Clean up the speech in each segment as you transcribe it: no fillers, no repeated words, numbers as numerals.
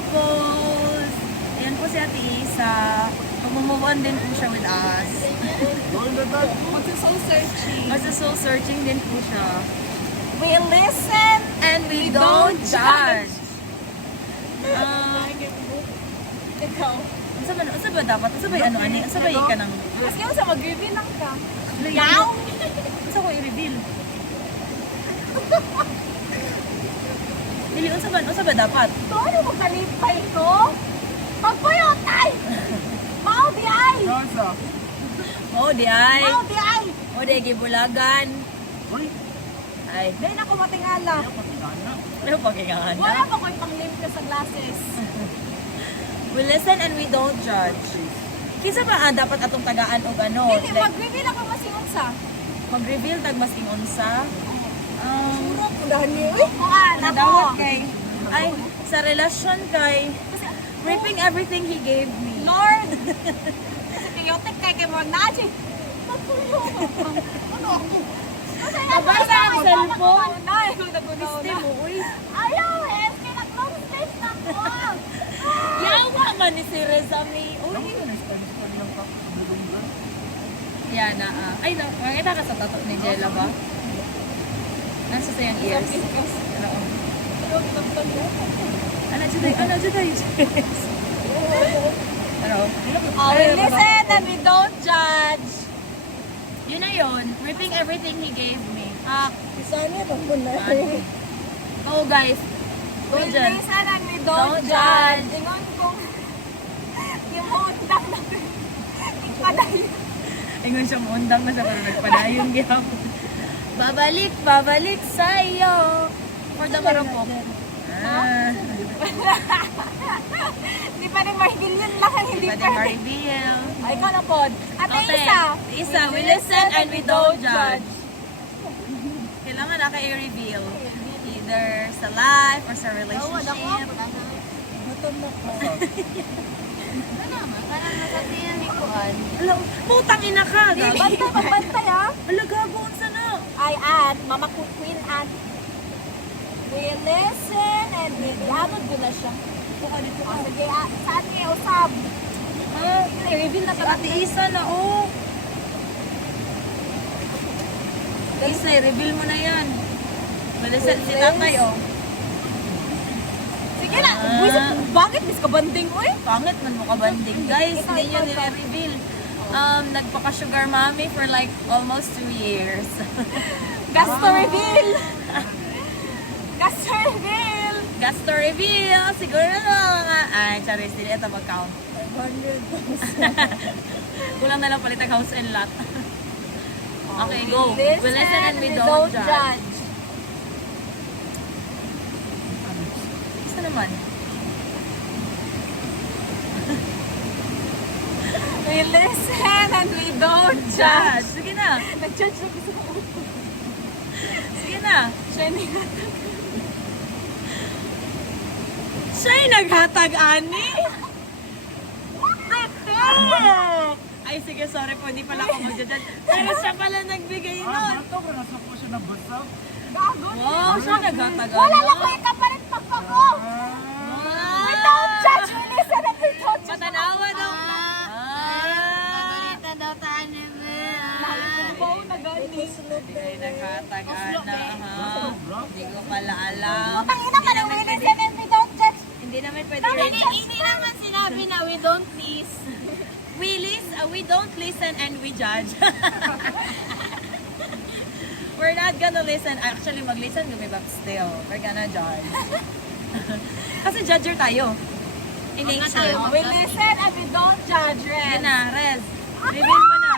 propose. Ayan po si Ate Isa. Mag-move on din po siya with us. Magsa-soul searching. Soul searching din po siya. We listen And we don't judge. Ikaw. Unsa ba dapat? Unsa ba ano ani? Unsa ba ka nang Kasi yung sa mag-review lang ka. Yaw! Unsa ko i-reveal? Dili unsa ba dapat? Ito, ano mo kalipay ko? Pagpuyotay! Mao di ay! Oh, di ay. Mao di ay! Oh, di gibulagan. Ay, Dahil ako matingala. ano pa kaya Wala pa ko'y pang-limp sa glasses. We listen and we don't judge. Kisa ba dapat atong tagaan og ano? Hindi, mag-review ako masingon sa. Mag-reveal tag mas unsa. Surok ko dahil niyo. Uy, kuhaan ako. Nadawat kay ay sa relasyon kay ripping everything he gave me. Lord! Kasi chaotic kay kay mo naji. Ano ako? Nabasa ang cellphone. Nay, kung nagunaw Gusto na. mo, uy. Ayaw, eh. Kaya nag-long space na ko. Yawa man ni si Rezami. Uy. Yan na. Ay, nakita ka sa tato ni Jella ba? Nasa sa yung ears. Ano juday? Ano? We listen and we don't judge. Yun na yun. Ripping everything he gave me. Sana ito po na. Oh guys. Go We dyan. listen and we Don't don't judge. judge. Ingon kong yung undang na ikpadayo. Ingon siya undang na siya pero nagpadayong gihapon. Babalik sa iyo. For the marupok. Di pa rin mahigil yun lang ang hindi Pwede pwede. ma-reveal. Ay, ikaw na pod. Ate Okay. Isa. Isa, we listen and we don't judge. Kailangan na kayo i-reveal. Either sa life or sa relationship. Gutom na ko. Parang nasabihan ni Kuan. Alam, putang ina ka. Bantay, magbantay ha. Ala, gagoon sa na. Ay, at, Mama Queen, at we listen and we gamod ko na siya. Sige, saan niya usab? I-reveal na Si Ate Isa na, oh. Isa, i-reveal mo na yan. Malisan si tatay, oh. Sige na, bakit mis ka banding mo eh? Pangit man mo kabanding. Guys, hindi nyo nire-reveal. Nagpaka-sugar mommy for like almost 2 years. Gasto reveal! Gasto reveal! Gasto reveal. Siguro na mga... Ay, charis, hindi ito mag-count. Kulang na lang palit ang house and lot. Okay, go. We listen and we don't judge. Isa naman. We listen and we don't judge. Sige na. Nag-judge na gusto ko. Sige na. Siya'y naghatag, ani? Ay, sige, sorry po. Hindi pala ako mag-judge. Pero siya pala nagbigay nun. Wow, siya naghatag, Wala ano? na ko yung kapalit pagpako. We don't judge. We listen and we don't judge. Matanawa daw. Paborita daw taan ni Wow, naganis. Ay, naghatag, ana, ha? Hindi ko pala alam. Putang ina ka na, we listen and we don't judge. Hindi naman pwede Hindi naman sinabi na we don't please. We don't listen and we judge. We're not gonna listen. Actually, mag-listen kami, but still, we're gonna judge. Kasi judger tayo. In nature. We listen and we don't judge, Yan Ren. na, Rez. Reveal mo na.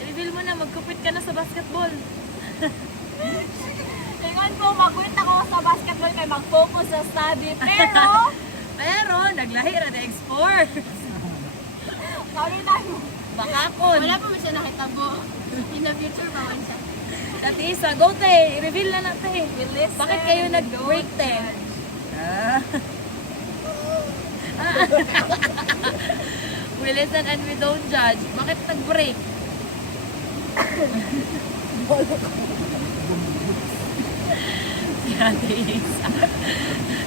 Reveal mo na, magkupit ka na sa basketball. Tingnan ko, mag-quit ako sa basketball kay mag-focus sa study. Pero, Naglahi na na export. sorry na mo. Bakakon. Wala pa man siya nakitabo. In the future pa man siya. Dati isa, go te. Reveal na natin. We listen. Bakit kayo nag-break te? We listen and we don't judge. Bakit nag-break? Ate Isa.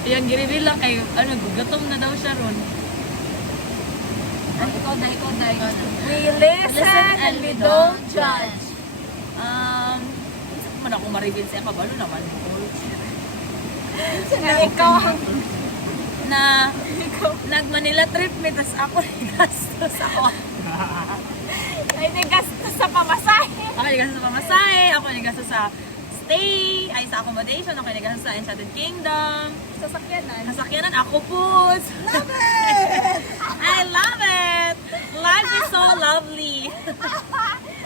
Yung gireveal lang kay, gutom na daw siya ron. Ikaw na. We listen and we don't judge. Isa man ako ma-reveal sa kabalo naman. Na ikaw ang Na nag-Manila trip me, tas ako gastos ako. ay nagastos sa pamasahe. Ako nag-gastos sa pamasahe, ako nag-gastos sa stay, ay sa accommodation, ako nag-gastos sa Enchanted Kingdom. Sasakyanan. Nasakyanan ako po. Love it! I love it! Life is so lovely.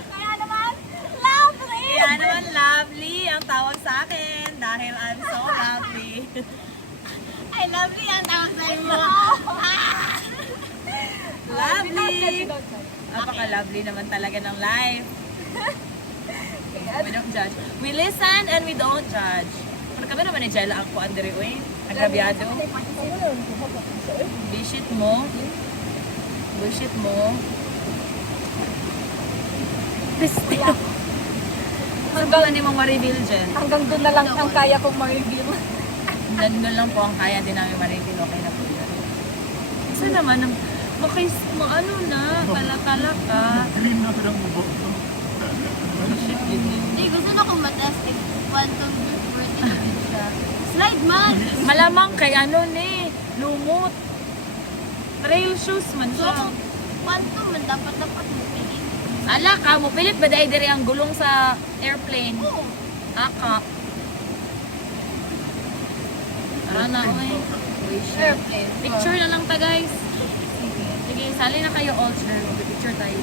Kaya naman, lovely! Kaya naman lovely ang tawag sa akin dahil I'm so lovely. I lovely ang tawag sa'yo mo. Lovely! Napaka-lovely naman talaga ng life. We don't judge. We listen and we don't judge. Pero kami naman ni Jella ako, Andre, uy. Agrabyado. Bullshit mo. Bullshit mo. Christine. Hanggang hindi mong ma-reveal dyan. Hanggang doon na lang ang kaya kong ma-review. Doon lang po ang kaya din namin ma-reveal. Okay na po yun. Isa naman, ano na, kala-kala ka. Green na parang bubo. Bullshit yun eh. Hindi, gusto na akong matest if quantum birthday na din siya. Slide man! Malamang kay lumot. Trail shoes man So, siya. quantum man dapat mo pilit. Ala ka, mo pilit ba dahil diri ang gulong sa airplane? Oo. Aka. Na, oy. Airplane. Picture na lang ta, guys. Sige, sali na kayo all, sir. Picture tayo.